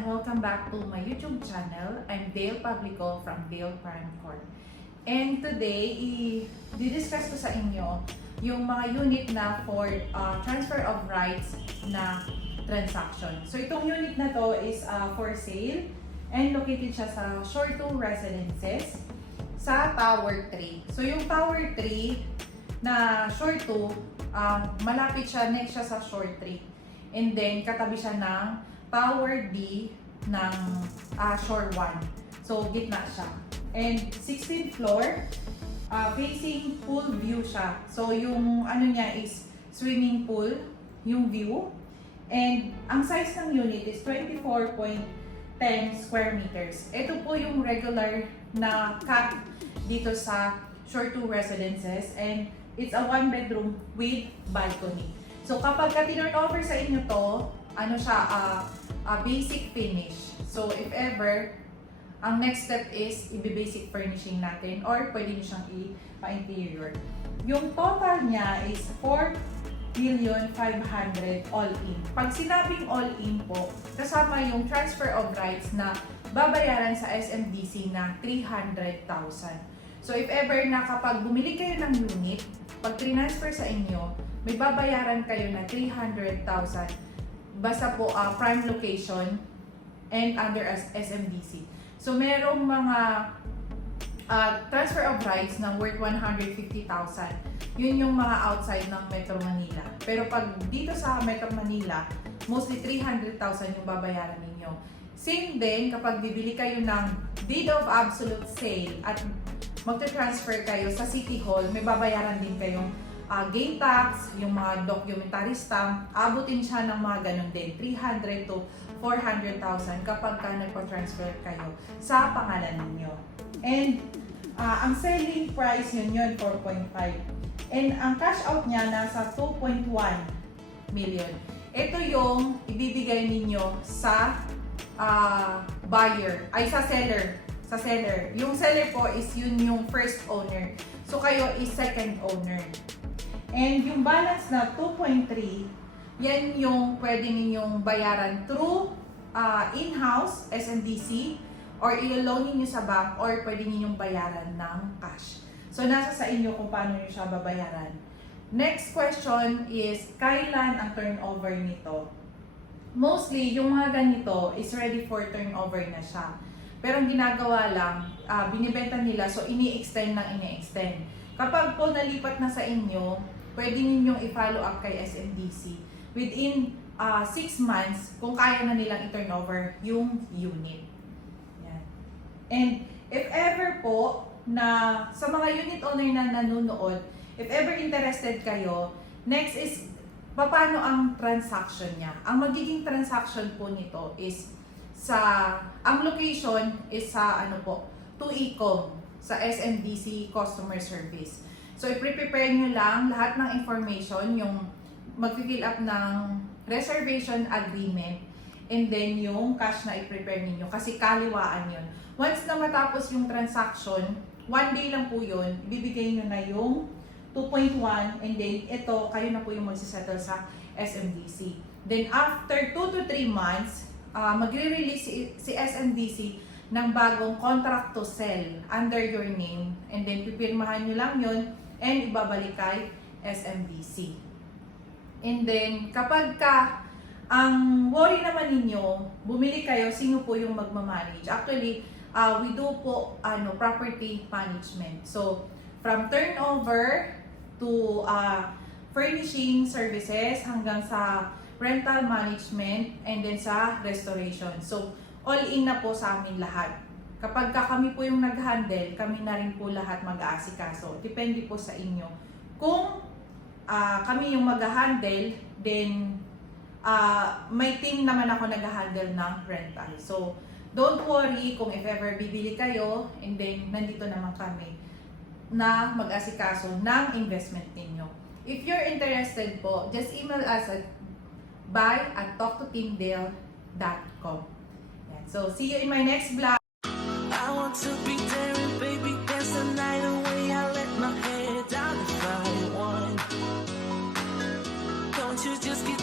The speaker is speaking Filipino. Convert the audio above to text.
and welcome back to my YouTube channel. I'm Dale Publico from Dale Prime Corp. And today, i-discuss ko sa inyo yung mga unit na for transfer of rights na transaction. So itong unit na to is for sale and located siya sa Shore 2 Residences sa Tower 3. So yung Tower 3 na Shore 2, malapit siya, next siya sa Shore 3. And then, katabi siya ng Tower D ng Shore 1. So, gitna siya. And 16th floor, facing pool view siya. So, yung ano niya is swimming pool, yung view. And ang size ng unit is 24.10 square meters. Ito po yung regular na cut dito sa Shore 2 Residences. And it's a 1-bedroom with balcony. So, kapag ka-turn over sa inyo to, ano siya, basic finish. So, if ever, ang next step is i-basic furnishing natin or pwede nyo siyang i-interior. Yung total niya is 4,500,000 all in. Pag sinabing all in po, kasama yung transfer of rights na babayaran sa SMDC na 300,000. So, if ever na kapag bumili kayo ng unit, pag transfer sa inyo, may babayaran kayo na 300,000 basta po prime location and under SMDC. So merong mga transfer of rights na worth 150,000. Yun yung mga outside ng Metro Manila. Pero pag dito sa Metro Manila, mostly 300,000 yung babayaran ninyo. Same din kapag bibili kayo ng deed of absolute sale at magta-transfer kayo sa City Hall, may babayaran din kayong game tax, yung mga documentary stamp, abutin siya ng mga ganun din, 300 to 400,000 kapag ka nagpa-transfer kayo sa pangalan ninyo. And ang selling price yun 4.5. And ang cash out niya nasa 2.1 million. Ito yung ibibigay ninyo sa buyer, ay sa seller. Sa seller. Yung seller po is yun yung first owner. So kayo is second owner. And yung balance na 2.3, yan yung pwede ninyong bayaran through in-house, SMDC, or i-loan ninyo sa bank, or pwede ninyong bayaran ng cash. So, nasa sa inyo kung paano nyo siya babayaran. Next question is, kailan ang turnover nito? Mostly, yung mga ganito is ready for turnover na siya. Pero ang ginagawa lang, binibenta nila, so ini-extend ng ini-extend. Kapag po nalipat na sa inyo, pwede ninyong i-follow up kay SMDC within 6 months kung kaya na nilang i-turn over yung unit. Yan. And if ever po na sa mga unit owner na nanonood, if ever interested kayo, next is paano ang transaction niya. Ang magiging transaction po nito is ang location is sa ano po, 2Ecom, sa SMDC Customer Service. So, i-prepare nyo lang lahat ng information, yung mag-fill up ng reservation agreement, and then yung cash na i-prepare ninyo, kasi kaliwaan yun. Once na matapos yung transaction, 1 day lang po yun, ibibigay nyo na yung 2.1, and then ito, kayo na po yung magsisettle sa SMDC. Then, after 2 to 3 months, magre-release si SMDC ng bagong contract to sell under your name, and then pipirmahan nyo lang yun and ibabalik kay SMDC. And then kapag ang worry naman ninyo, bumili kayo, sino po yung magmamanage? Actually, we do po property management. So from turnover to furnishing services hanggang sa rental management and then sa restoration. So all in na po sa amin lahat. Kapag kami po yung nag-handle, kami na rin po lahat mag-aasikaso. Depende po sa inyo. Kung kami yung mag-handle, then may team naman ako nag-handle ng rental. So, don't worry kung if ever bibili kayo, and then nandito naman kami na mag-asikaso ng investment ninyo. If you're interested po, just email us at buy@talktoteamdale.com. So, see you in my next vlog. I want to be there and baby dance the night away. I let my head down if I want. Don't you just get